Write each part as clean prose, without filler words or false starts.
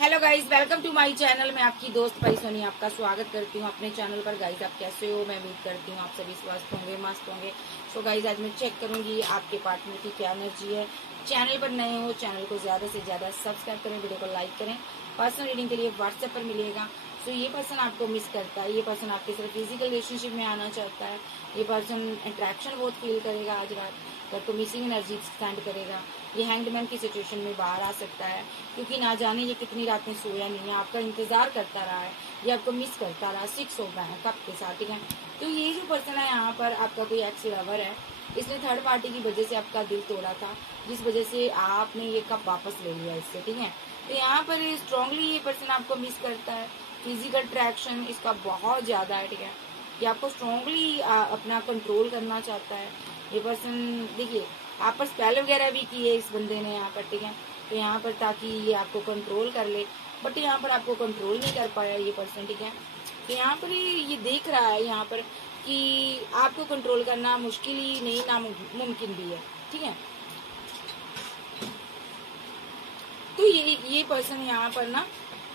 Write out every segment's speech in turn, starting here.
Hello guys, welcome to my channel. मैं आपकी दोस्त परिसोनी आपका स्वागत करती हूँ अपने चैनल पर। गाइस, आप कैसे हो? मैं उम्मीद करती हूँ आप सभी स्वस्थ होंगे, मस्त होंगे। सो गाइस, आज मैं चेक करूंगी आपके पार्टनर की क्या एनर्जी है। चैनल पर नए हो, चैनल को ज़्यादा से ज़्यादा सब्सक्राइब करें, वीडियो को लाइक करें। पर्सनल रीडिंग के लिए व्हाट्सएप पर मिलेगा। सो ये पर्सन आपको मिस करता है, ये पर्सन आपके साथ फिजिकल रिलेशनशिप में आना चाहता है, ये पर्सन अट्रैक्शन बहुत फील करेगा आज रात, पर तो मिसिंग एनर्जी सेंड करेगा। ये हैंगमैन की सिचुएशन में बाहर आ सकता है, क्योंकि ना जाने ये कितनी रातें सोया नहीं है, आपका इंतजार करता रहा है, ये आपको मिस करता रहा, 6 हो गए हैं कब के साथ, ठीक है। तो ये जो पर्सन है यहाँ पर आपका कोई एक्स लवर है, इसने थर्ड पार्टी की वजह से आपका दिल तोड़ा था, जिस वजह से आपने ये कप वापस ले लिया इससे, ठीक है। तो यहाँ पर स्ट्रांगली ये पर्सन आपको मिस करता है। फिजिकल अट्रैक्शन इसका बहुत ज़्यादा है, ठीक है। ये आपको स्ट्रांगली अपना कंट्रोल करना चाहता है। ये पर्सन, देखिए, आप पर स्पेल वगैरह भी किए इस बंदे ने यहाँ पर, ठीक है। तो यहाँ पर ताकि ये आपको कंट्रोल कर ले, बट यहाँ पर आपको कंट्रोल नहीं कर पाया ये पर्सन, ठीक है। तो यहाँ पर ये देख रहा है यहाँ पर कि आपको कंट्रोल करना मुश्किल ही नहीं, नामुमकिन भी है, ठीक है। तो ये पर्सन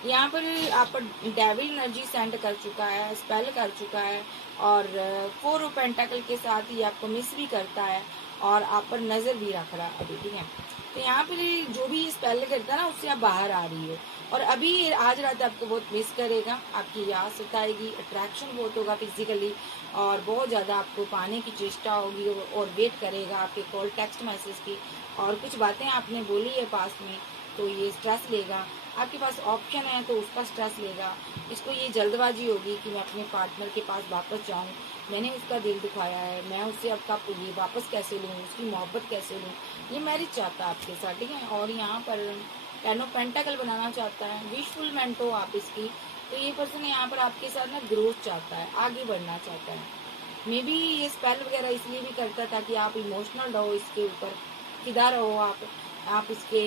यहाँ पर आप पर डेविल एनर्जी सेंड कर चुका है, स्पेल कर चुका है, और 4 ऑफ पेंटाकल के साथ ही आपको मिस भी करता है और आप पर नजर भी रख रहा है अभी, ठीक है। तो यहाँ पर जो भी स्पेल करता है ना, उससे आप बाहर आ रही हो, और अभी आज रात आपको बहुत मिस करेगा, आपकी याद सताएगी, अट्रैक्शन बहुत होगा फिजिकली, और बहुत ज़्यादा आपको पाने की चेष्टा होगी, और वेट करेगा आपके कॉल टेक्स्ट मैसेज की, और कुछ बातें आपने बोली है पास में, तो ये स्ट्रेस लेगा। आपके पास ऑप्शन है तो उसका स्ट्रेस लेगा। इसको ये जल्दबाजी होगी कि मैं अपने पार्टनर के पास वापस जाऊं, मैंने उसका दिल दुखाया है, मैं उससे अब कब ये वापस कैसे लूँ, उसकी मोहब्बत कैसे लूँ। ये मैरिज चाहता है आपके साथ, ठीक है। और यहाँ पर 10 ऑफ पेंटाकल बनाना चाहता है, विशफुलमेंट हो आप इसकी। तो ये पर्सन यहाँ पर आपके साथ ना ग्रोथ चाहता है, आगे बढ़ना चाहता है। मे बी ये स्पेल वगैरह इसलिए भी करता है ताकि आप इमोशनल रहो इसके ऊपर, फिदा रहो आप इसके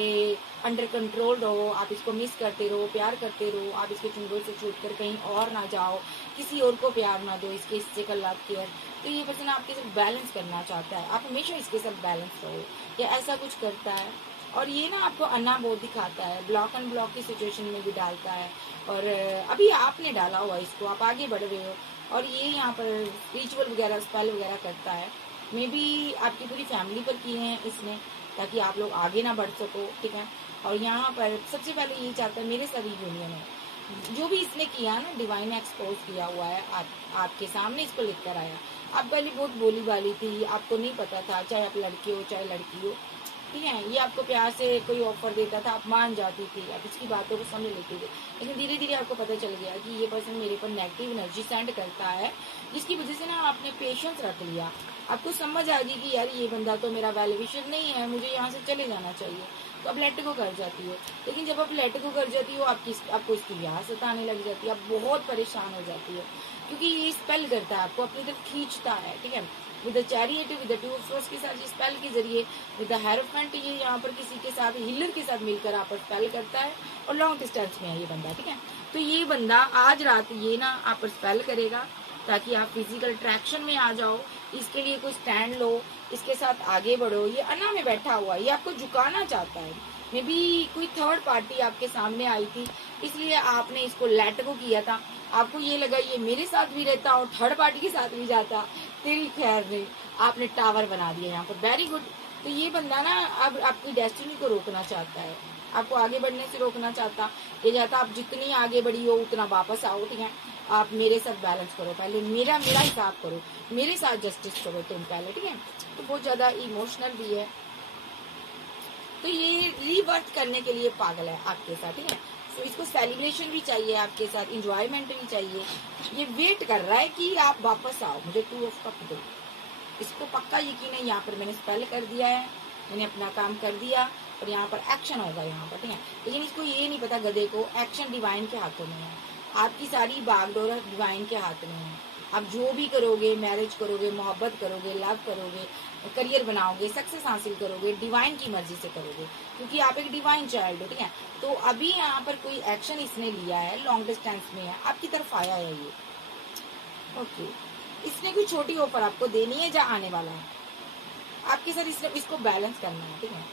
अंडर कंट्रोल रहो, आप इसको मिस करते रहो, प्यार करते रहो, आप इसके चुंगल से छूट कर कहीं और ना जाओ, किसी और को प्यार ना दो, इसके हिस्से का लव केयर। तो ये पर्सन आपके साथ बैलेंस करना चाहता है, आप हमेशा इसके साथ बैलेंस रहो, या ऐसा कुछ करता है। और ये ना आपको अन्ना बहुत दिखाता है, ब्लॉक एंड ब्लॉक की सिचुएशन में भी डालता है, और अभी आपने डाला हुआ इसको, आप आगे बढ़ रहे हो, और ये यहाँ पर रिचुअल वगैरह स्पेल वगैरह करता है। मे बी आपकी पूरी फैमिली पर किए हैं इसने, ताकि आप लोग आगे ना बढ़ सको, ठीक है। और यहाँ पर सबसे पहले ये चाहता है मेरे सभी यूनियन है, जो भी इसने किया ना, डिवाइन एक्सपोज किया हुआ है, आपके सामने इसको लिख कर आया। आप पहले बहुत बोली वाली थी, आपको नहीं पता था, चाहे आप लड़के हो चाहे लड़की हो, ठीक है। ये आपको प्यार से कोई ऑफर देता था, आप मान जाती थी, आप इसकी बातों को समझ लेते थे, लेकिन धीरे धीरे आपको पता चल गया कि ये पर्सन मेरे पर नेगेटिव एनर्जी सेंड करता है, जिसकी वजह से ना आपने पेशेंस रख लिया। आपको समझ आ गई कि यार ये बंदा तो मेरा वेल विशर नहीं है, मुझे यहाँ से चले जाना चाहिए, तो आप लेट गो कर जाती हो। लेकिन जब आप लेट गो कर जाती हो, आपको इसकी याद सताने लग जाती है, आप बहुत परेशान हो जाती हो, क्योंकि ये स्पेल करता है, आपको अपनी तरफ खींचता है, ठीक है। With the chariot, with the 2 of swords के साथ ये स्पेल के जरिए, विद द हेरोफेंट, ये यहाँ पर किसी के साथ हिलर के साथ मिलकर आप पर स्पेल करता है, और लॉन्ग डिस्टेंस में है ये बंदा, ठीक है। तो ये बंदा आज रात ये ना आप पर स्पेल करेगा, ताकि आप फिजिकल अट्रैक्शन में आ जाओ, इसके लिए कोई स्टैंड लो, इसके साथ आगे बढ़ो। ये अन्ना में बैठा हुआ है, ये आपको झुकाना चाहता है। मे बी कोई थर्ड पार्टी आपके सामने आई थी, इसलिए आपने इसको लेट गो किया था। आपको ये लगा ये मेरे साथ भी रहता और थर्ड पार्टी के साथ भी जाता, तेरी खैर नहीं, आपने टावर बना दिया यहाँ पर, वेरी गुड। तो ये बंदा ना अब आपकी डेस्टिनी को रोकना चाहता है, आपको आगे बढ़ने से रोकना चाहता। ये चाहता आप जितनी आगे बढ़ी हो उतना वापस आओ, ठीक है। आप मेरे साथ बैलेंस करो, पहले मेरा हिसाब करो, मेरे साथ जस्टिस करो तुम पहले, ठीक है। तो बहुत ज्यादा इमोशनल भी है, तो ये रीबर्थ करने के लिए पागल है आपके साथ, ठीक है। तो इसको सेलिब्रेशन भी चाहिए आपके साथ, इंजॉयमेंट भी चाहिए, ये वेट कर रहा है कि आप वापस आओ, मुझे 2 ऑफ कप दो। इसको पक्का यकीन है, यहाँ पर मैंने स्पेल कर दिया है, मैंने अपना काम कर दिया, और यहाँ पर एक्शन होगा यहाँ पर, ठीक है। लेकिन इसको ये नहीं पता गधे को, एक्शन डिवाइन के हाथों में है, आपकी सारी बागडोर डिवाइन के हाथ में है। आप जो भी करोगे, मैरिज करोगे, मोहब्बत करोगे, लव करोगे, करियर बनाओगे, सक्सेस हासिल करोगे, डिवाइन की मर्जी से करोगे, क्योंकि आप एक डिवाइन चाइल्ड हो, ठीक है। तो अभी यहाँ पर कोई एक्शन इसने लिया है, लॉन्ग डिस्टेंस में है, आपकी तरफ आया है ये, ओके। इसने कोई छोटी ऑफर आपको देनी है, जहाँ आने वाला है आपके साथ, इसको बैलेंस करना है, ठीक है।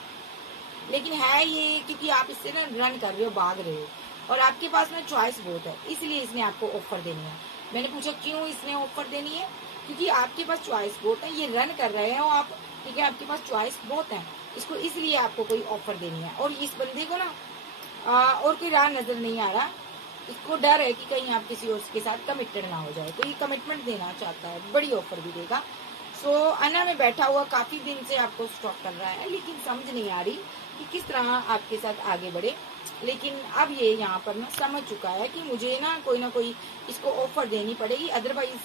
लेकिन है ये, क्योंकि आप इससे ना रन कर रहे हो, भाग रहे हो, और आपके पास ना चॉइस बहुत है, इसलिए इसने आपको ऑफर देनी है। मैंने पूछा क्यों इसने ऑफर देनी है, क्योंकि आपके पास चॉइस बहुत है, ये रन कर रहे हैं और आप, ठीक है, आपके पास चॉइस बहुत है, इसको इसलिए आपको कोई ऑफर देनी है। और इस बंदे को ना और कोई राह नजर नहीं आ रहा, इसको डर है कि कहीं आप किसी और के साथ कमिटेड ना हो जाए, तो ये कमिटमेंट देना चाहता है, बड़ी ऑफर भी देगा। सो अन्ना में बैठा हुआ काफी दिन से आपको स्टॉक कर रहा है, लेकिन समझ नहीं आ रही कि किस तरह आपके साथ आगे बढ़े। लेकिन अब ये यहाँ पर ना समझ चुका है कि मुझे ना कोई इसको ऑफर देनी पड़ेगी, अदरवाइज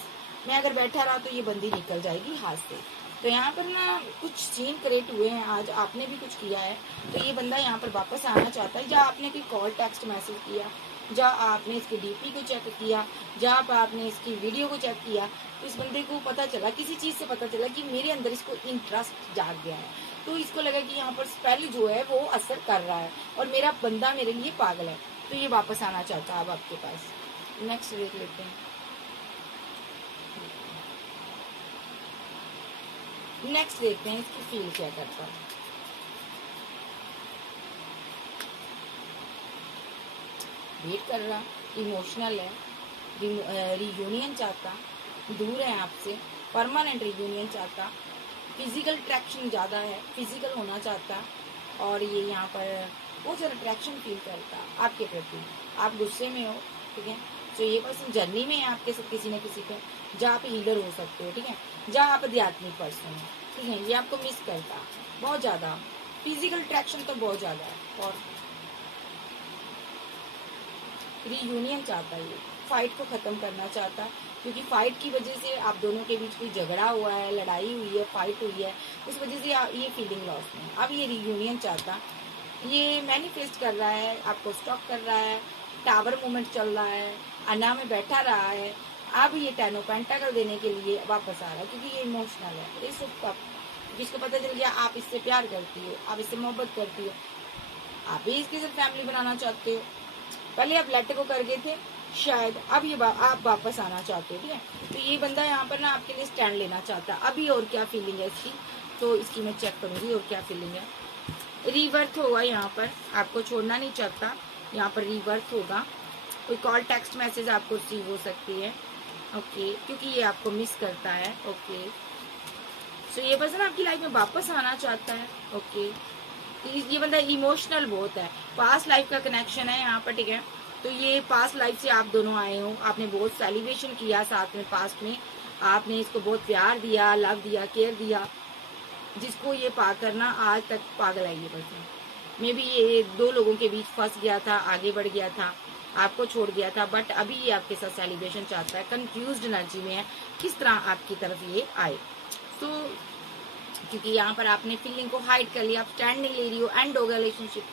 मैं अगर बैठा रहा तो ये बंदी निकल जाएगी हाथ से। तो यहाँ पर ना कुछ सीन क्रिएट हुए हैं, आज आपने भी कुछ किया है, तो ये बंदा यहाँ पर वापस आना चाहता है। या आपने कोई कॉल टेक्स्ट मैसेज किया, या आपने इसके डीपी को चेक किया, या आपने इसकी वीडियो को चेक किया, तो इस बंदे को पता चला, किसी चीज़ से पता चला कि मेरे अंदर इसको इंटरेस्ट जाग गया है। तो इसको लगा कि यहाँ पर स्पेल जो है वो असर कर रहा है और मेरा बंदा मेरे लिए पागल है, तो ये वापस आना चाहता है अब आपके पास। नेक्स्ट देख लेते हैं। नेक्स्ट देखते हैं इसकी फील क्या करता है। वेट कर रहा, इमोशनल है, रियूनियन चाहता, दूर है आपसे, परमानेंट रियूनियन चाहता, फिजिकल अट्रैक्शन ज़्यादा है, फिजिकल होना चाहता, और ये यहाँ पर बहुत ज़्यादा अट्रैक्शन फील करता आपके प्रति। आप गुस्से में हो, ठीक है, तो ये पर्सन जर्नी में है आपके साथ किसी न किसी पे, जहाँ आप हीलर हो सकते हो, ठीक है, जहाँ आप आध्यात्मिक पर्सन हो, ठीक है, ये आपको मिस करता बहुत ज़्यादा, फिजिकल अट्रैक्शन तो बहुत ज़्यादा है, और रीयूनियन चाहता है, ये फाइट को ख़त्म करना चाहता, क्योंकि फाइट की वजह से आप दोनों के बीच कोई झगड़ा हुआ है, लड़ाई हुई है, फाइट हुई है, उस वजह से ये फीलिंग लॉस में। अब ये रीयूनियन चाहता, ये मैनिफेस्ट कर रहा है, आपको स्टॉक कर रहा है, टावर मूवमेंट चल रहा है, अन्ना में बैठा रहा है, अब ये 10 ऑफ पेंटाकल देने के लिए वापस आ रहा है, क्योंकि ये इमोशनल है, इस जिसको पता चल गया आप इससे प्यार करती हो, आप इससे मोहब्बत करती हो, आप भी इसके साथ फैमिली बनाना चाहते हो। पहले आप लेट को कर गए थे शायद, अब ये आप वापस आना चाहते हो, ठीक है। तो ये बंदा यहाँ पर ना आपके लिए स्टैंड लेना चाहता है। अभी और क्या फीलिंग है इसकी, तो इसकी मैं चेक करूंगी और क्या फीलिंग है। रीबर्थ होगा यहाँ पर, आपको छोड़ना नहीं चाहता, यहाँ पर रीबर्थ होगा। कोई कॉल टेक्स्ट मैसेज आपको रिसीव हो सकती है, ओके, क्योंकि ये आपको मिस करता है, ओके। सो ये पर्सन आपकी लाइफ में वापस आना चाहता है, ओके। ये बंदा इमोशनल बहुत है, पास्ट लाइफ का कनेक्शन है यहाँ पर, ठीक है। तो ये पास्ट लाइफ से आप दोनों आए हो, आपने बहुत सेलिब्रेशन किया साथ में, पास्ट में आपने इसको बहुत प्यार दिया, लव दिया, केयर दिया, जिसको ये पा करना आज तक पागल है ये पर्सन। मे बी ये दो लोगों के बीच फंस गया था, आगे बढ़ गया था, आपको छोड़ गया था, बट अभी ये आपके साथ सेलिब्रेशन चाहता है, कंफ्यूज्ड एनर्जी में है, किस तरह आपकी तरफ ये आए। तो क्योंकि यहाँ पर आपने फीलिंग को हाइड कर लिया, आप स्टैंड नहीं ले रही हो, एंड हो गया रिलेशनशिप,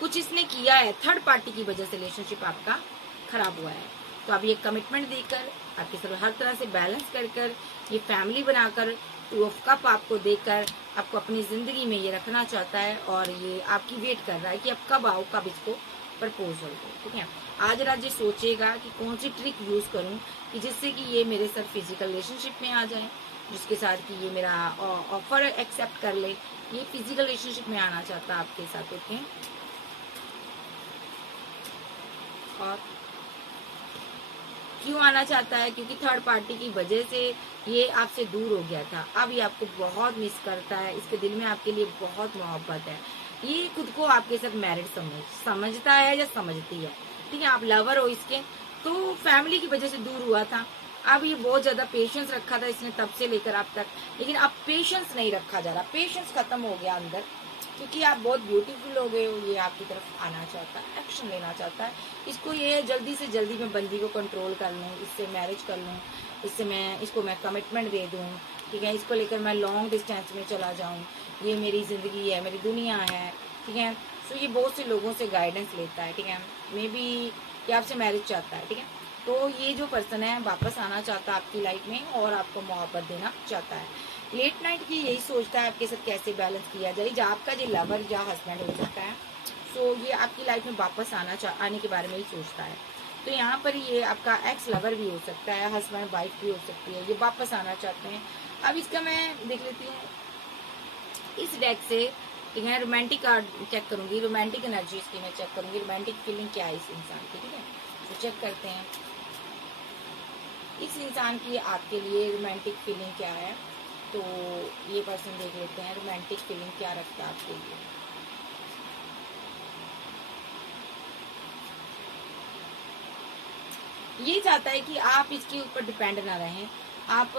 कुछ इसने किया है, थर्ड पार्टी की वजह से रिलेशनशिप आपका खराब हुआ है। तो अब ये कमिटमेंट देकर, आपके साथ हर तरह से बैलेंस कर कर, ये फैमिली बनाकर, 2 ऑफ कप आपको देकर, आपको अपनी जिंदगी में ये रखना चाहता है, और ये आपकी वेट कर रहा है कि अब कब आओ, कब इसको प्रपोजल हो, ठीक है। आज रात ये सोचेगा कि कौन सी ट्रिक यूज करूं कि जिससे कि ये मेरे साथ फिजिकल रिलेशनशिप में आ जाए, जिसके साथ कि ये मेरा ऑफर एक्सेप्ट कर ले। ये फिजिकल रिलेशनशिप में आना चाहता है आपके साथ, ओके। और क्यों आना चाहता है, क्योंकि थर्ड पार्टी की वजह से ये आपसे दूर हो गया था, अब ये आपको बहुत मिस करता है, इसके दिल में आपके लिए बहुत मोहब्बत है, ये खुद को आपके साथ मैरिड समझता है या समझती है, ठीक है। आप लवर हो इसके, तो फैमिली की वजह से दूर हुआ था। अब ये बहुत ज्यादा पेशेंस रखा था इसने तब से लेकर अब तक, लेकिन अब पेशेंस नहीं रखा जा रहा, पेशेंस खत्म हो गया अंदर, क्योंकि आप बहुत ब्यूटीफुल हो गए हो। ये आपकी तरफ आना चाहता है, एक्शन लेना चाहता है। इसको ये जल्दी से जल्दी मैं बंदी को कंट्रोल कर लूँ, इससे मैरिज कर लूँ, इसको मैं कमिटमेंट दे दूँ, ठीक है। इसको लेकर मैं लॉन्ग डिस्टेंस में चला जाऊँ, ये मेरी ज़िंदगी है, मेरी दुनिया है, ठीक है। सो ये बहुत से लोगों से गाइडेंस लेता है, ठीक है। मे बी ये आपसे मैरिज चाहता है, ठीक है। तो ये जो पर्सन है वापस आना चाहता है आपकी लाइफ में और आपको मोहब्बत देना चाहता है। लेट नाइट की यही सोचता है आपके साथ कैसे बैलेंस किया जाए, जहाँ आपका जो लवर या हस्बैंड हो सकता है, सो ये आपकी लाइफ में वापस आने के बारे में ही सोचता है। तो यहाँ पर ये आपका एक्स लवर भी हो सकता है, हस्बैंड वाइफ भी हो सकती है, ये वापस आना चाहते हैं। अब इसका मैं देख लेती हूँ इस डेक से ठीक है। रोमांटिक कार्ड चेक करूंगी, रोमांटिक एनर्जी इसकी मैं चेक करूंगी, रोमांटिक फीलिंग क्या है इस इंसान की। ठीक है, तो चेक करते हैं इस इंसान की आपके लिए रोमांटिक फीलिंग क्या है। तो ये पर्सन देख लेते हैं रोमांटिक फीलिंग क्या रखता है आपके लिए। ये चाहता है कि आप इसके ऊपर डिपेंड ना रहें, आप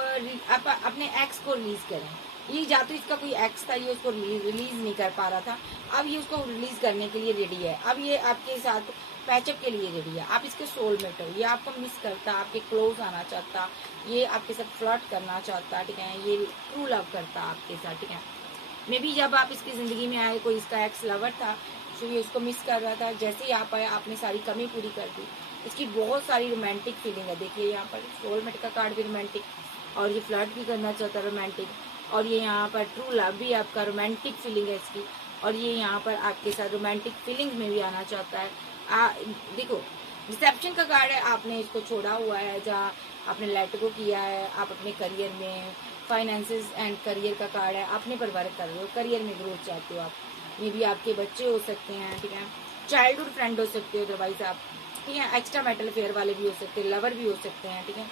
अपने एक्स को रिलीज करें। ये या तो इसका कोई एक्स था, ये उसको रिलीज नहीं कर पा रहा था, अब ये उसको रिलीज करने के लिए रेडी है। अब ये आपके साथ पैचअप के लिए रेडी है। आप इसके सोलमेट हो, ये आपको मिस करता, आपके क्लोज आना चाहता, ये आपके साथ फ्लर्ट करना चाहता। ठीक है, ये ट्रू लव करता आपके साथ। ठीक है, मे बी जब आप इसकी ज़िंदगी में आए कोई इसका एक्स लवर था, तो ये उसको मिस कर रहा था। जैसे ही आप आए आपने सारी कमी पूरी कर दी। इसकी बहुत सारी रोमांटिक फीलिंग है। देखिए यहाँ पर सोलमेट का कार्ड भी रोमांटिक, और ये फ्लर्ट भी करना चाहता है रोमांटिक, और ये यहाँ पर ट्रू लव भी आपका रोमांटिक फीलिंग है इसकी, और ये यहाँ पर आपके साथ रोमांटिक फीलिंग में भी आना चाहता है। देखो रिसेप्शन का कार्ड है, आपने इसको छोड़ा हुआ है, जहाँ आपने लेट गो किया है। आप अपने करियर में फाइनेंसेस एंड करियर का कार्ड है, अपने पर वर्क कर रहे हो, करियर में ग्रोथ चाहते हो आप। मे भी आपके बच्चे हो सकते हैं। ठीक है, चाइल्डहुड फ्रेंड हो सकते हो अदरवाइज आप। ठीक है, एक्स्ट्रा मैटल अफेयर वाले भी हो सकते हैं, लवर भी हो सकते हैं। ठीक है,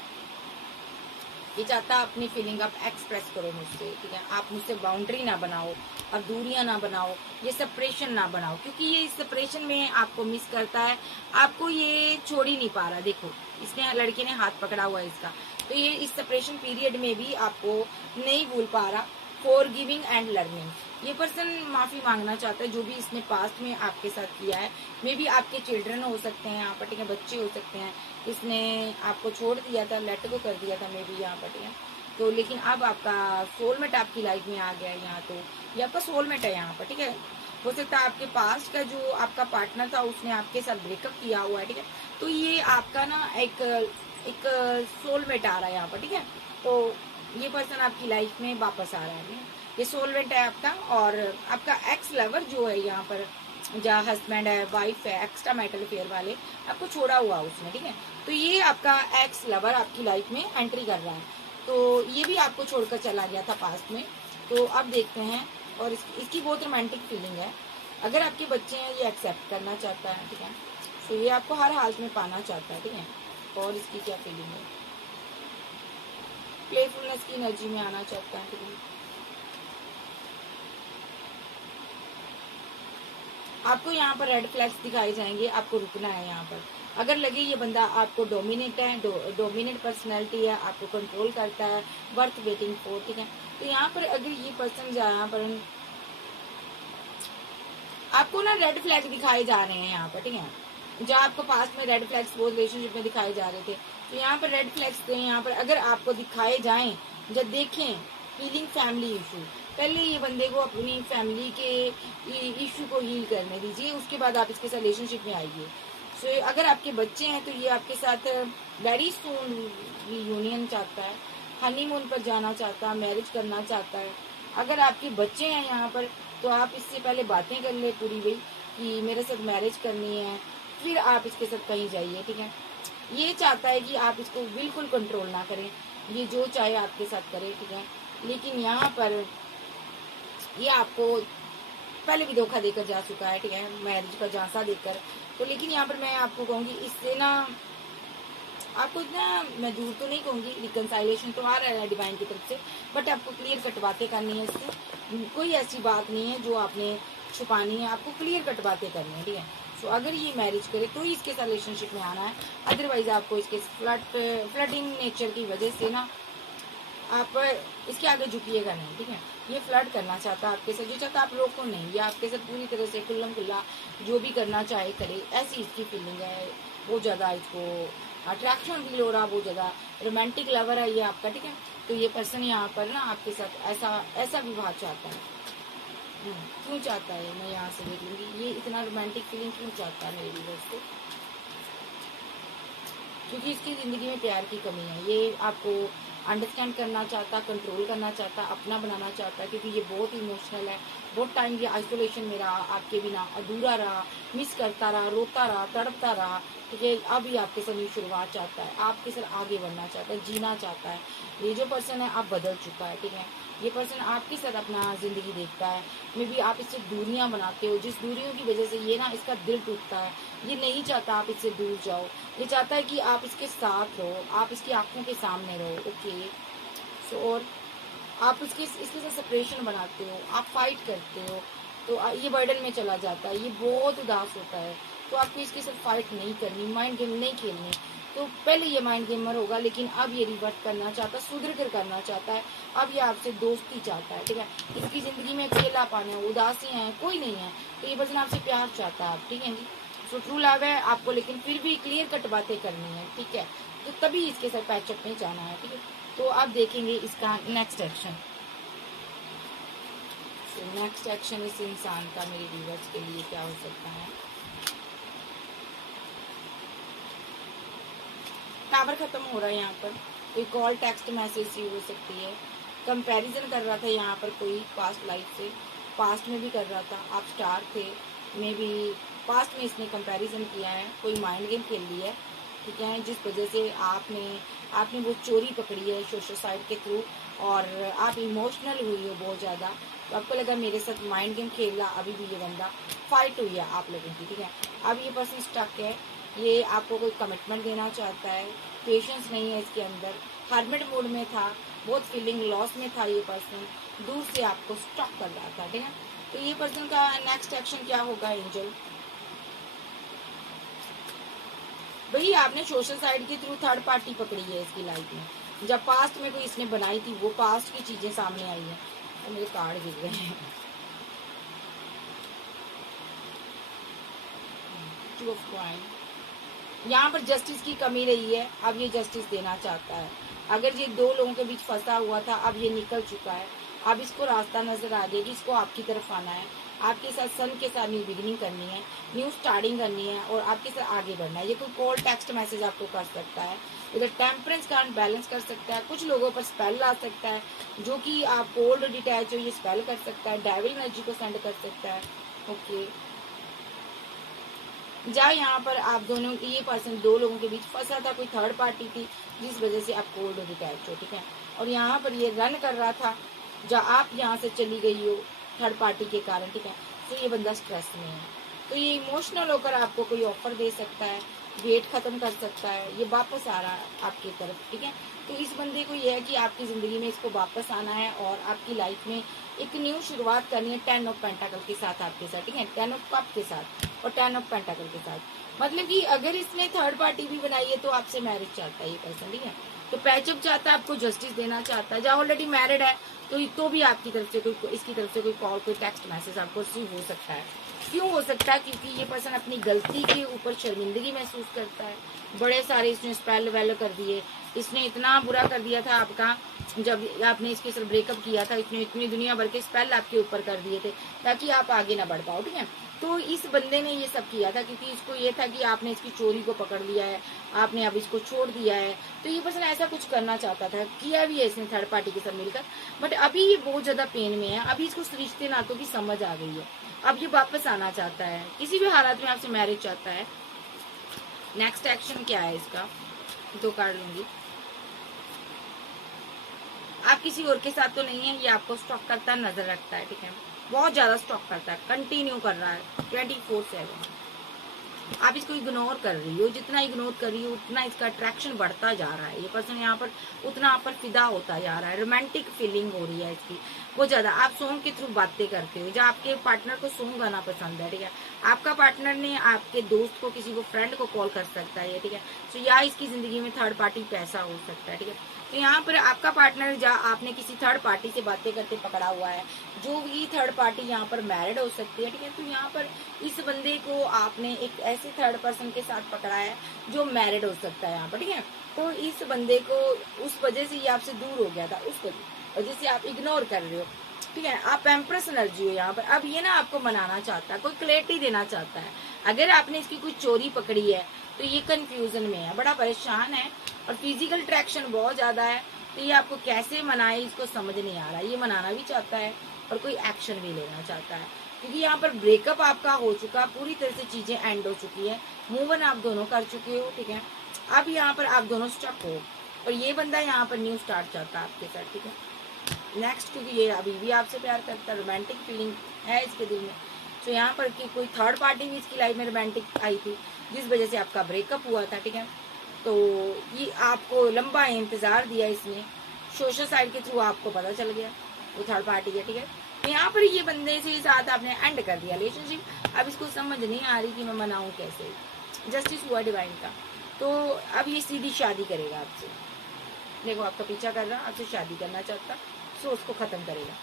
ये चाहता है अपनी फीलिंग आप एक्सप्रेस करो मुझसे। ठीक है, आप मुझसे बाउंड्री ना बनाओ, अब दूरियां ना बनाओ, ये सेपरेशन ना बनाओ, क्योंकि ये इस सेपरेशन में आपको मिस करता है, आपको ये छोड़ ही नहीं पा रहा। देखो इसने, लड़के ने हाथ पकड़ा हुआ है इसका, तो ये इस सेपरेशन पीरियड में भी आपको नहीं भूल पा रहा। फॉर गिविंग एंड लर्निंग, ये पर्सन माफी मांगना चाहता है जो भी इसने पास्ट में आपके साथ किया है। मे बी आपके चिल्ड्रन हो सकते हैं यहाँ पर। ठीक है, बच्चे हो सकते हैं, इसने आपको छोड़ दिया था, लेट को कर दिया था मे बी यहाँ पर। ठीक है, तो लेकिन अब आपका सोलमेट आपकी लाइफ में आ गया है यहाँ, तो ये आपका सोलमेट है यहाँ पर। ठीक है, हो सकता है आपके पास्ट का जो आपका पार्टनर था उसने आपके साथ ब्रेकअप किया हुआ है। ठीक है, तो ये आपका ना एक सोलमेट आ रहा है यहाँ पर। ठीक है, तो ये पर्सन आपकी लाइफ में वापस आ रहा है, ये सोलमेट है आपका। और आपका एक्स लवर जो है यहाँ पर, जहाँ हस्बैंड है, वाइफ है, एक्स्ट्रा मैटल अफेयर वाले, आपको छोड़ा हुआ उसने। ठीक है, तो ये आपका एक्स लवर आपकी लाइफ में एंट्री कर रहा है, तो ये भी आपको छोड़कर चला गया था पास्ट में। तो अब देखते हैं, और इसकी बहुत रोमांटिक फीलिंग है। अगर आपके बच्चे हैं, ये एक्सेप्ट करना चाहता है। ठीक है, तो ये आपको हर हालत में पाना चाहता है। ठीक है, और इसकी क्या फीलिंग है, प्लेफुलनेस की एनर्जी में आना चाहता है। ठीक है, आपको यहाँ पर रेड फ्लैग्स दिखाए जाएंगे, आपको रुकना है यहाँ पर। अगर लगे ये बंदा आपको डोमिनेट है, डोमिनेट पर्सनैलिटी है, आपको कंट्रोल करता है, वर्थ वेटिंग फॉर। ठीक है, तो यहाँ पर अगर ये पर्सन यहाँ पर आपको ना रेड फ्लैग दिखाए जा रहे हैं यहाँ पर। ठीक है, जहाँ आपको पास्ट में रेड फ्लैग्स वो रिलेशनशिप में दिखाए जा रहे थे, तो यहाँ पर रेड फ्लैग्स थे यहाँ पर। अगर आपको दिखाए जाएं, जब देखें हीलिंग फैमिली इशू, पहले ये बंदे को अपनी फैमिली के इशू को हील करने दीजिए, उसके बाद आप इसके साथ रिलेशनशिप में आइए। सो अगर आपके बच्चे हैं तो ये आपके साथ वेरी सून यूनियन चाहता है, हनीमून पर जाना चाहता है, मैरिज करना चाहता है। अगर आपके बच्चे हैं यहाँ पर, तो आप इससे पहले बातें कर ले पूरी भाई कि मेरे साथ मैरिज करनी है, फिर आप इसके साथ कहीं जाइए। ठीक है, ये चाहता है कि आप इसको बिल्कुल कंट्रोल ना करें, ये जो चाहे आपके साथ करे। ठीक है, लेकिन यहाँ पर ये आपको पहले भी धोखा देकर जा चुका है। ठीक है, मैरिज का झांसा देकर। तो लेकिन यहाँ पर मैं आपको कहूँगी, इससे ना आपको इतना, मैं दूर तो नहीं कहूँगी, रिकनसाइलेशन तो आ रहा है डिवाइन की तरफ से, बट आपको क्लियर कट बातें करनी है इससे। कोई ऐसी बात नहीं है जो आपने छुपानी है, आपको क्लियर कट बातें करनी है। ठीक है, सो अगर ये मैरिज करे तो ही इसके साथ रिलेशनशिप में आना है, अदरवाइज आपको इसके फ्लर्टिंग नेचर की वजह से ना आप इसके आगे झुकिएगा नहीं। ठीक है, ये फ्लर्ट करना चाहता है आपके साथ, जो चाहता आप रोको नहीं, ये आपके साथ पूरी तरह से खुल्लम खुल्ला जो भी करना चाहे करे, ऐसी इसकी फीलिंग है। बहुत ज़्यादा इसको अट्रैक्शन फील हो रहा, बहुत ज़्यादा रोमांटिक लवर है ये आपका। ठीक है, तो ये पर्सन यहाँ पर ना आपके साथ ऐसा विवाह चाहता है। क्यों चाहता है, मैं यहाँ से देख लूँगी, ये इतना रोमांटिक फीलिंग क्यों चाहता है मेरे व्यूअर्स को, क्योंकि इसकी ज़िंदगी में प्यार की कमी है। ये आपको अंडरस्टैंड करना चाहता, कंट्रोल करना चाहता, अपना बनाना चाहता, क्योंकि ये बहुत इमोशनल है। बहुत टाइम ये आइसोलेशन में रहा, आपके बिना अधूरा रहा, मिस करता रहा, रोता रहा, तड़पता रहा। ठीक है, अब ये आपके साथ न्यू शुरुआत चाहता है, आपके साथ आगे बढ़ना चाहता है, जीना चाहता है। ये जो पर्सन है आप बदल चुका है। ठीक है, ये पर्सन आपके साथ अपना ज़िंदगी देखता है। मे बी आप इससे दूरियां बनाते हो, जिस दूरियों की वजह से ये ना इसका दिल टूटता है। ये नहीं चाहता आप इससे दूर जाओ, ये चाहता है कि आप इसके साथ रहो, आप इसकी आंखों के सामने रहो। ओके, सो और आप इसके साथ सेपरेशन बनाते हो, आप फाइट करते हो, तो ये बर्डन में चला जाता है, ये बहुत उदास होता है। तो आपको इसके साथ फाइट नहीं करनी, माइंड गेम नहीं खेलनी। तो पहले ये माइंड गेमर होगा, लेकिन अब ये रिवर्ट करना चाहता है, सुधर कर करना चाहता है। अब ये आपसे दोस्ती चाहता है। ठीक है, इसकी जिंदगी में अकेला पाना है, उदासी है, कोई नहीं है, तो ये पर्सन आपसे प्यार चाहता है। ठीक है जी, सो ट्रू लव है आपको, लेकिन फिर भी क्लियर कट बातें करनी है। ठीक है, तो तभी इसके साथ पैचअप में जाना है। ठीक है, तो आप देखेंगे इसका नेक्स्ट एक्शन। नेक्स्ट एक्शन इस इंसान का मेरे व्यूअर्स के लिए क्या हो सकता है। टावर खत्म हो रहा है यहाँ पर, कोई कॉल टेक्स्ट मैसेज ही हो सकती है। कंपैरिजन कर रहा था यहाँ पर कोई पास्ट लाइफ से, पास्ट में भी कर रहा था, आप स्टार थे, मे बी पास्ट में इसने कंपैरिजन किया है, कोई माइंड गेम खेल लिया है। ठीक है, जिस वजह से आपने वो चोरी पकड़ी है सोशल साइट के थ्रू, और आप इमोशनल हुई हो बहुत ज़्यादा। तो आपको लगा मेरे साथ माइंड गेम खेल रहा, अभी भी ये बंदा फाइट हुई है आप लोगों की। ठीक है, अब ये पर्सन स्टक है, ये आपको कोई कमिटमेंट देना चाहता है, पेशेंस नहीं है इसके अंदर, हार्मिट मोड में था, बहुत फीलिंग लॉस में था ये पर्सन, दूर से आपको स्टॉप कर रहा था। ठीक है, तो ये पर्सन का नेक्स्ट एक्शन क्या होगा एंजल। भाई आपने सोशल साइट के थ्रू थर्ड पार्टी पकड़ी है इसकी लाइफ में। जब पास्ट में कोई इसने बनाई थी, वो पास्ट की चीजें सामने आई हैं। तो मेरे कार्ड गिर गए हैं। टू ऑफ कॉइन, यहाँ पर जस्टिस की कमी रही है, अब ये जस्टिस देना चाहता है। अगर ये दो लोगों के बीच फंसा हुआ था, अब ये निकल चुका है, अब इसको रास्ता नजर आ गया कि इसको आपकी तरफ आना है, आपके साथ सन के साथ न्यू बिगिनिंग करनी है, न्यू स्टार्टिंग करनी है, और आपके साथ आगे बढ़ना है। ये कोई कॉल टेक्स्ट मैसेज आपको कर सकता है, इधर टेम्परेंस कार्ड बैलेंस कर सकता है, कुछ लोगों पर स्पेल ला सकता है, जो कि आप कोल्ड डिटैच हो ये स्पेल कर सकता है, डेविल एनर्जी को सेंड कर सकता है। ओके, जहाँ यहाँ पर आप दोनों, ये पर्सन दो लोगों के बीच फंसा था, कोई थर्ड पार्टी थी जिस वजह से आप कोल्ड डिटैच हो। ठीक है, और यहाँ पर ये रन कर रहा था, जहाँ आप यहाँ से चली गई हो थर्ड पार्टी के कारण। ठीक है, तो ये बंदा स्ट्रेस में है, तो ये इमोशनल होकर आपको कोई ऑफर दे सकता है, वेट खत्म कर सकता है, ये वापस आ रहा है आपकी तरफ। ठीक है, तो इस बंदे को ये है कि आपकी ज़िंदगी में इसको वापस आना है और आपकी लाइफ में एक न्यू शुरुआत करनी है 10 ऑफ पेंटाकल के साथ आपके साथ। ठीक है, 10 ऑफ कप के साथ और 10 ऑफ पेंटाकल के साथ। मतलब कि अगर इसने थर्ड पार्टी भी बनाई है तो आपसे मैरिज चाहता है ये पर्सन। ठीक है, तो पैचअप चाहता है, आपको जस्टिस देना चाहता है। जहाँ ऑलरेडी मैरिड है तो भी आपकी तरफ से कोई, इसकी तरफ से कोई कॉल, कोई टेक्स्ट मैसेज आपको रिसीव हो सकता है। क्यों हो सकता है? क्योंकि ये पर्सन अपनी गलती के ऊपर शर्मिंदगी महसूस करता है। बड़े सारे इसने स्पेल वेल कर दिए, इसने इतना बुरा कर दिया था आपका, जब आपने इसके साथ ब्रेकअप किया था, इसने इतनी दुनिया भर के स्पेल आपके ऊपर कर दिए थे ताकि आप आगे ना बढ़ पाओ। ठीक है, तो इस बंदे ने ये सब किया था क्योंकि इसको ये था कि आपने इसकी चोरी को पकड़ लिया है, आपने अब इसको छोड़ दिया है। तो ये पर्सन ऐसा कुछ करना चाहता था, किया भी है इसने थर्ड पार्टी के साथ मिलकर, बट अभी ये बहुत ज्यादा पेन में है। अभी इसको रिश्ते नातों की समझ आ गई है, अब ये वापस आना चाहता है, किसी भी हालात में आपसे मैरिज चाहता है। नेक्स्ट एक्शन क्या है इसका, दो कार्ड लूंगी। आप किसी और के साथ तो नहीं है, ये आपको स्टॉक करता नजर रखता है। ठीक है, बहुत ज्यादा स्टॉक करता है, कंटिन्यू कर रहा है 24/7। आप इसको इग्नोर कर रही हो, जितना इग्नोर कर रही हो उतना इसका अट्रैक्शन बढ़ता जा रहा है। ये पर्सन यहाँ पर उतना आप पर फिदा होता जा रहा है, रोमांटिक फीलिंग हो रही है इसकी बहुत ज्यादा। आप सॉन्ग के थ्रू बातें करते हो, जब आपके पार्टनर को सॉन्ग गाना पसंद है। ठीक है, आपका पार्टनर ने आपके दोस्त को, किसी को, फ्रेंड को कॉल कर सकता है। ठीक है, तो या इसकी जिंदगी में थर्ड पार्टी पैसा हो सकता है। ठीक है, तो यहाँ पर आपका पार्टनर, जहाँ आपने किसी थर्ड पार्टी से बातें करते पकड़ा हुआ है, जो भी थर्ड पार्टी यहाँ पर मैरिड हो सकती है। ठीक है, तो यहाँ पर इस बंदे को आपने एक ऐसे थर्ड पर्सन के साथ पकड़ा है जो मैरिड हो सकता है यहाँ पर। ठीक है, तो इस बंदे को उस वजह से ये आपसे दूर हो गया था, उस वजह से आप इग्नोर कर रहे हो। ठीक है, आप एम्प्रेस एनर्जी हो यहाँ पर। अब ये ना आपको मनाना चाहता है, कोई क्लैरिटी देना चाहता है। अगर आपने इसकी कोई चोरी पकड़ी है तो ये कंफ्यूजन में है, बड़ा परेशान है, और फिजिकल अट्रैक्शन बहुत ज्यादा है, तो ये आपको कैसे मनाए इसको समझ नहीं आ रहा। ये मनाना भी चाहता है और कोई एक्शन भी लेना चाहता है, क्योंकि यहाँ पर ब्रेकअप आपका हो चुका, पूरी तरह से चीजें एंड हो चुकी है, मूव ऑन आप दोनों कर चुके हो, ठीक है। अब यहाँ पर आप दोनों स्टक हो और ये बंदा यहाँ पर न्यू स्टार्ट चाहता है आपके साथ, ठीक है। नेक्स्ट, क्योंकि ये अभी भी आपसे प्यार करता है, रोमांटिक फीलिंग है इसके दिल में। तो यहाँ पर कि कोई थर्ड पार्टी भी इसकी लाइफ में रोमांटिक आई थी, जिस वजह से आपका ब्रेकअप हुआ था, ठीक है। तो ये आपको लंबा इंतजार दिया इसने, सोशल साइट के थ्रू आपको पता चल गया वो थर्ड पार्टी है, ठीक है। तो यहाँ पर ये बंदे से साथ आपने एंड कर दिया रिलेशनशिप। अब इसको समझ नहीं आ रही कि मैं मनाऊं कैसे, जस्टिस हुआ डिवाइन का। तो अब ये सीधी शादी करेगा आपसे, देखो आपका पीछा कर रहा, आपसे शादी करना चाहता, सो उसको खत्म करेगा,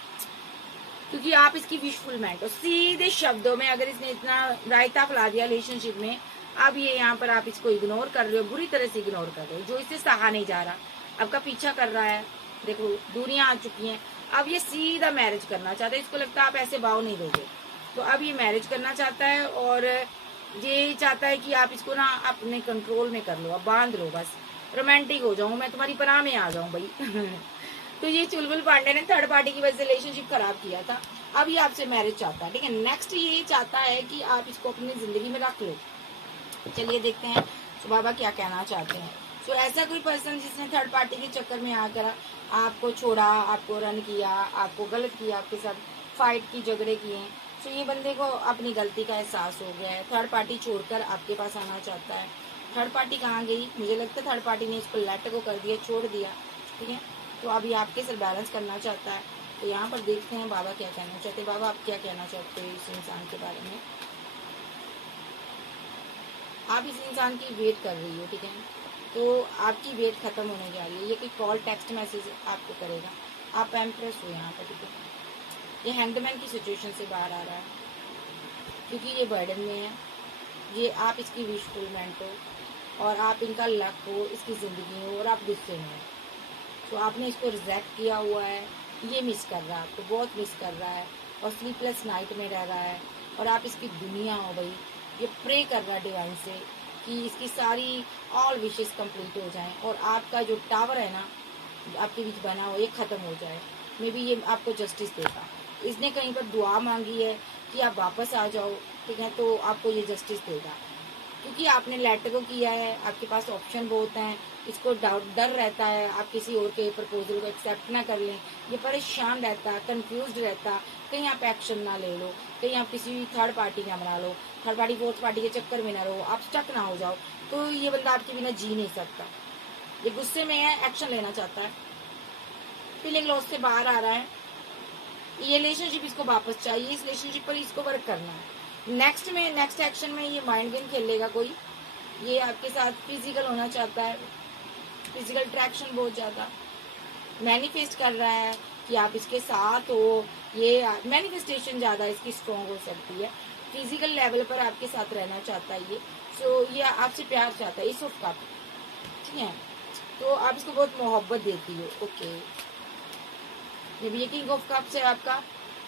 क्योंकि आप इसकी विशफुल मैन हो। सीधे शब्दों में अगर इसने इतना रायता फैला दिया रिलेशनशिप में, अब ये यहाँ पर आप इसको इग्नोर कर रहे हो, बुरी तरह से इग्नोर कर रहे हो, जो इससे सहा नहीं जा रहा, आपका पीछा कर रहा है। देखो दूरियां आ चुकी हैं, अब ये सीधा मैरिज करना चाहता है, इसको लगता है आप ऐसे भाव नहीं दोगे, तो अब ये मैरिज करना चाहता है और ये चाहता है कि आप इसको ना अपने कंट्रोल में कर लो, अब बांध लो, बस रोमांटिक हो जाऊं मैं, तुम्हारी पनाह में आ जाऊं भाई। तो ये चुलबुल पांडे ने थर्ड पार्टी की वजह से रिलेशनशिप खराब किया था, अब ये आपसे मैरिज चाहता है, ठीक है। नेक्स्ट ये चाहता है कि आप इसको अपनी जिंदगी में रख लो। चलिए देखते हैं तो बाबा क्या कहना चाहते हैं। तो ऐसा कोई पर्सन जिसने थर्ड पार्टी के चक्कर में आकर आपको छोड़ा, आपको रन किया, आपको गलत किया, आपके साथ फाइट की, झगड़े किए, तो ये बंदे को अपनी गलती का एहसास हो गया है, थर्ड पार्टी छोड़कर आपके पास आना चाहता है। थर्ड पार्टी कहाँ गई, मुझे लगता है थर्ड पार्टी ने इसको लेट को कर दिया, छोड़ दिया, ठीक है। तो अभी आपके साथ बैलेंस करना चाहता है। तो यहाँ पर देखते हैं बाबा क्या कहना चाहते हैं। बाबा आप क्या कहना चाहते हो इस इंसान के बारे में। आप इस इंसान की वेट कर रही हो, ठीक है, तो आपकी वेट खत्म होने जा रही है। ये कोई कॉल टेक्स्ट मैसेज आपको करेगा, आप एम्प्रेस हो यहाँ पर, ठीक है। ये हैंडमैन की सिचुएशन से बाहर आ रहा है, क्योंकि ये बर्डन में है, ये आप इसकी विशफुलमेंट हो और आप इनका लक हो, इसकी ज़िंदगी हो, और आप गुस्से में हो। तो आपने इसको रिजेक्ट किया हुआ है, ये मिस कर रहा है, आपको बहुत मिस कर रहा है और स्लीपलेस नाइट में रह रहा है, और आप इसकी दुनिया हो भाई। ये प्रे कर रहा है डिवाइन से कि इसकी सारी ऑल विशेस कंप्लीट हो जाएं और आपका जो टावर है ना आपके बीच बना हो, ये ख़त्म हो जाए। मे बी ये आपको जस्टिस देगा। इसने कहीं पर दुआ मांगी है कि आप वापस आ जाओ, ठीक है, तो आपको ये जस्टिस देगा, क्योंकि आपने लेटर को किया है, आपके पास ऑप्शन बहुत हैं। इसको डर रहता है आप किसी और के प्रपोजल को एक्सेप्ट ना कर लें, ये परेशान रहता है, कंफ्यूज रहता, कहीं आप एक्शन ना ले लो, कहीं आप किसी थर्ड पार्टी ना बना लो, थर्ड पार्टी फोर्थ पार्टी के चक्कर में ना रहो, आप स्टक ना हो जाओ। तो ये बंदा आपके बिना जी नहीं सकता, ये गुस्से में है, एक्शन लेना चाहता है, फीलिंग लॉस से बाहर आ रहा है। ये रिलेशनशिप इसको वापस चाहिए, इस रिलेशनशिप पर इसको वर्क करना है। नेक्स्ट एक्शन में ये माइंड गेम खेलेगा कोई, ये आपके साथ फिजिकल होना चाहता है, फिजिकल अट्रैक्शन बहुत ज़्यादा मैनिफेस्ट कर रहा है कि आप इसके साथ हो। ये मैनिफेस्टेशन ज़्यादा इसकी स्ट्रॉन्ग हो सकती है, फिजिकल लेवल पर आपके साथ रहना चाहता है ये। सो ये आपसे प्यार चाहता है, इस ऑफ कप, ठीक है। तो आप इसको बहुत मोहब्बत देती हो, ओके। ये किंग ऑफ कप से आपका,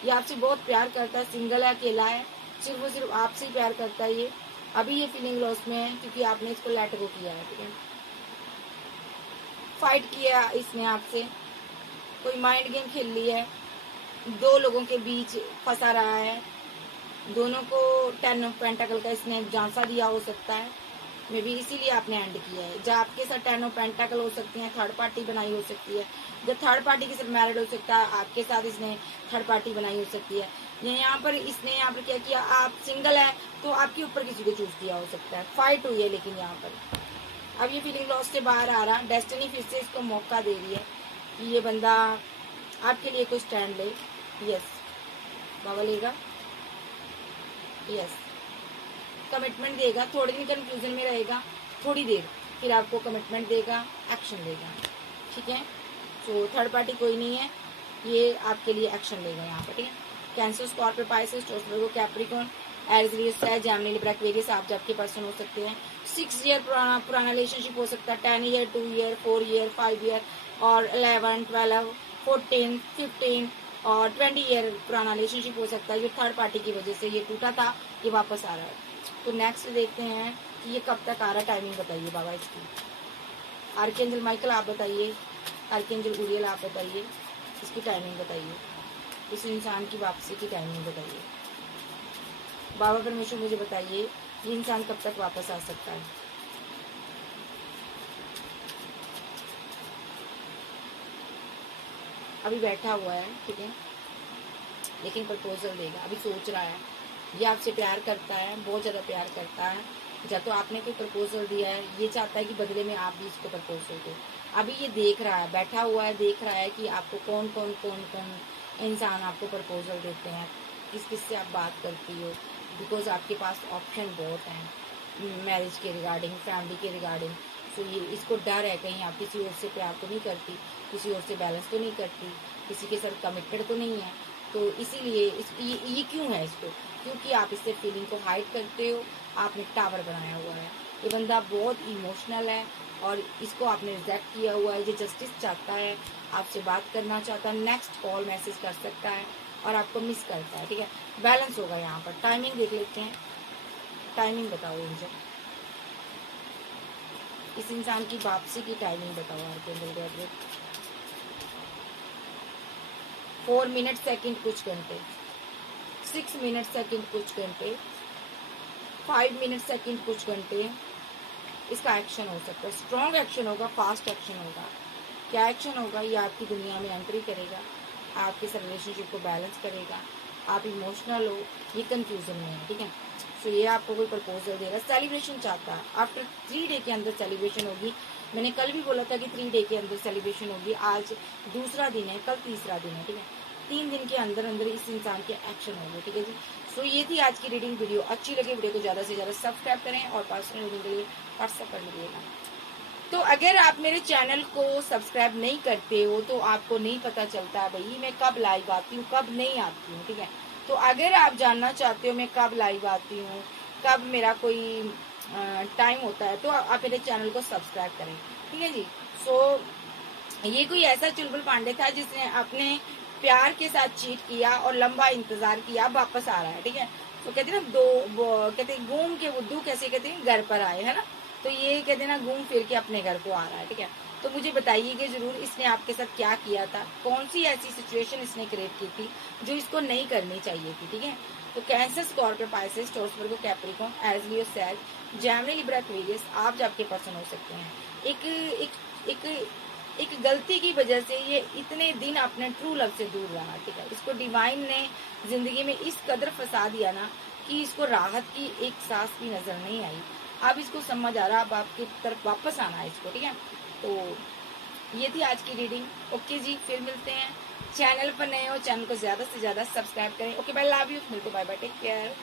ये आपसे बहुत प्यार करता है, सिंगल है, अकेला है, सिर्फ और सिर्फ आपसे ही प्यार करता है ये। अभी ये फीलिंग लॉस में है क्योंकि आपने इसको लेट गो किया है, ठीक है, फाइट किया इसने आपसे, कोई माइंड गेम खेल ली है, दो लोगों के बीच फंसा रहा है, दोनों को 10 ऑफ पेंटाकल का इसने झांसा दिया हो सकता है, मे बी इसीलिए आपने एंड किया है। जब आपके साथ 10 ऑफ पेंटाकल हो सकती है, थर्ड पार्टी बनाई हो सकती है, जब थर्ड पार्टी के साथ मैरिड हो सकता है, आपके साथ इसने थर्ड पार्टी बनाई हो सकती है। यहाँ पर इसने यहाँ पर क्या किया, आप सिंगल है तो आपके ऊपर किसी को चूज किया हो सकता है, फाइट हुई है, लेकिन यहाँ पर अब ये फीलिंग लॉस से बाहर आ रहा, डेस्टिनी फिर से इसको मौका दे रही है कि ये बंदा आपके लिए कोई स्टैंड ले। यस बाबा लेगा, यस कमिटमेंट देगा, थोड़ी दिन कंफ्यूजन में रहेगा, थोड़ी देर फिर आपको कमिटमेंट देगा, एक्शन लेगा, ठीक है। तो थर्ड पार्टी कोई नहीं है, ये आपके लिए एक्शन लेगा यहाँ पर, ठीक है। कैंसर, स्कॉर्पियो, पाइसेस, टोस्टरगो, Capricorn, Aries, Gemini, Libra, Aquarius आप जब के पर्सन हो सकते हैं। 6 ईयर पुराना रिलेशनशिप हो सकता है, 10 ईयर, 2 ईयर, 4 ईयर, 5 ईयर और 11, 12, 14, 15 और 20 ईयर पुराना रिलेशनशिप हो सकता है। ये थर्ड पार्टी की वजह से ये टूटा था, ये वापस आ रहा है। तो नेक्स्ट देखते हैं कि ये कब तक आ रहा है, टाइमिंग बताइए बाबा इसकी। आर्कएंजल माइकल आप बताइए आर्कएंजल उरियल आप बताइए, इसकी टाइमिंग बताइए, इस इंसान की वापसी की टाइमिंग बताइए। बाबा परमेश्वर मुझे बताइए ये इंसान कब तक वापस आ सकता है। अभी बैठा हुआ है, ठीक है, लेकिन प्रपोजल देगा। अभी सोच रहा है, ये आपसे प्यार करता है, बहुत ज़्यादा प्यार करता है। या तो आपने कोई प्रपोजल दिया है, ये चाहता है कि बदले में आप भी इसको प्रपोजल दो। अभी ये देख रहा है, बैठा हुआ है, देख रहा है कि आपको कौन कौन कौन कौन इंसान आपको प्रपोजल देते हैं, किस किस से आप बात करती हो। बिकॉज आपके पास ऑप्शन बहुत हैं मैरिज के रिगार्डिंग, फैमिली के रिगार्डिंग। सो ये इसको डर है कहीं आप किसी और से प्यार तो नहीं करती, किसी और से बैलेंस तो नहीं करती, किसी के साथ कमिटेड तो नहीं है। तो इसीलिए ये क्यों है इसको, क्योंकि आप इससे फीलिंग को हाइड करते हो। आपने टावर बनाया हुआ है। ये बंदा बहुत इमोशनल है और इसको आपने रिजेक्ट किया हुआ है। ये जस्टिस चाहता है, आपसे बात करना चाहता है, नेक्स्ट कॉल मैसेज कर सकता है और आपको मिस करता है, ठीक है। बैलेंस होगा यहाँ पर। टाइमिंग देख लेते हैं, टाइमिंग बताओ मुझे, इस इंसान की वापसी की टाइमिंग बताओ। आर्कएंजल 4 मिनट सेकंड कुछ घंटे, 6 मिनट सेकंड कुछ घंटे, 5 मिनट सेकंड कुछ घंटे। इसका एक्शन हो सकता है, स्ट्रॉन्ग एक्शन होगा, फास्ट एक्शन होगा। क्या एक्शन होगा, ये आपकी दुनिया में एंट्री करेगा, आपके साथ रिलेशनशिप को बैलेंस करेगा। आप इमोशनल हो, ये कंफ्यूजन में है, ठीक है। सो ये आपको कोई प्रपोजल देगा, सेलिब्रेशन चाहता है। आफ्टर 3 डे के अंदर सेलिब्रेशन होगी। मैंने कल भी बोला था कि 3 डे के अंदर सेलिब्रेशन होगी। आज दूसरा दिन है, कल तीसरा दिन है, ठीक है। 3 दिन के अंदर अंदर इस इंसान के एक्शन होंगे, ठीक है जी। सो ये थी आज की रीडिंग। वीडियो अच्छी लगी, वीडियो को ज़्यादा से ज़्यादा सब्सक्राइब करें और पर्सनल रीडिंग के लिए व्हाट्सएप कर लीजिएगा। तो अगर आप मेरे चैनल को सब्सक्राइब नहीं करते हो तो आपको नहीं पता चलता है भाई मैं कब लाइव आती हूँ, कब नहीं आती हूँ, ठीक है। तो अगर आप जानना चाहते हो मैं कब लाइव आती हूँ, कब मेरा कोई टाइम होता है, तो आप मेरे चैनल को सब्सक्राइब करें, ठीक है जी। सो ये कोई ऐसा चुलबुल पांडे था जिसने अपने प्यार के साथ चीट किया और लंबा इंतजार किया, वापस आ रहा है, ठीक है। तो कहते हैं ना कहते हैं घूम के बुद्धू कैसे कहते हैं घर पर आए, है ना। तो ये कहते हैं ना घूम फिर के अपने घर को आ रहा है, ठीक है। तो मुझे बताइएगा जरूर इसने आपके साथ क्या किया था, कौन सी ऐसी सिचुएशन इसने क्रिएट की थी जो इसको नहीं करनी चाहिए थी, ठीक है। तो कैंसर, स्कॉर्पियो, पाइसेस, टॉरस, वर्गो, कैप्रिकॉर्न, एरीज, लियो, सैज, जेमिनी, लिब्रा, एक्वेरियस आप आपके पर्सन हो सकते हैं। एक एक एक एक गलती की वजह से ये इतने दिन अपने ट्रू लव से दूर रहा, ठीक है। इसको डिवाइन ने जिंदगी में इस कदर फंसा दिया ना कि इसको राहत की एक सांस भी नजर नहीं आई। अब इसको समझ आ रहा, अब आपकी तरफ वापस आना है इसको, ठीक है। तो ये थी आज की रीडिंग। ओके जी, फिर मिलते हैं। चैनल पर नए हो, चैनल को ज्यादा से ज्यादा सब्सक्राइब करें। ओके बाय, लव यू, मिलते, बाय बाय, टेक केयर।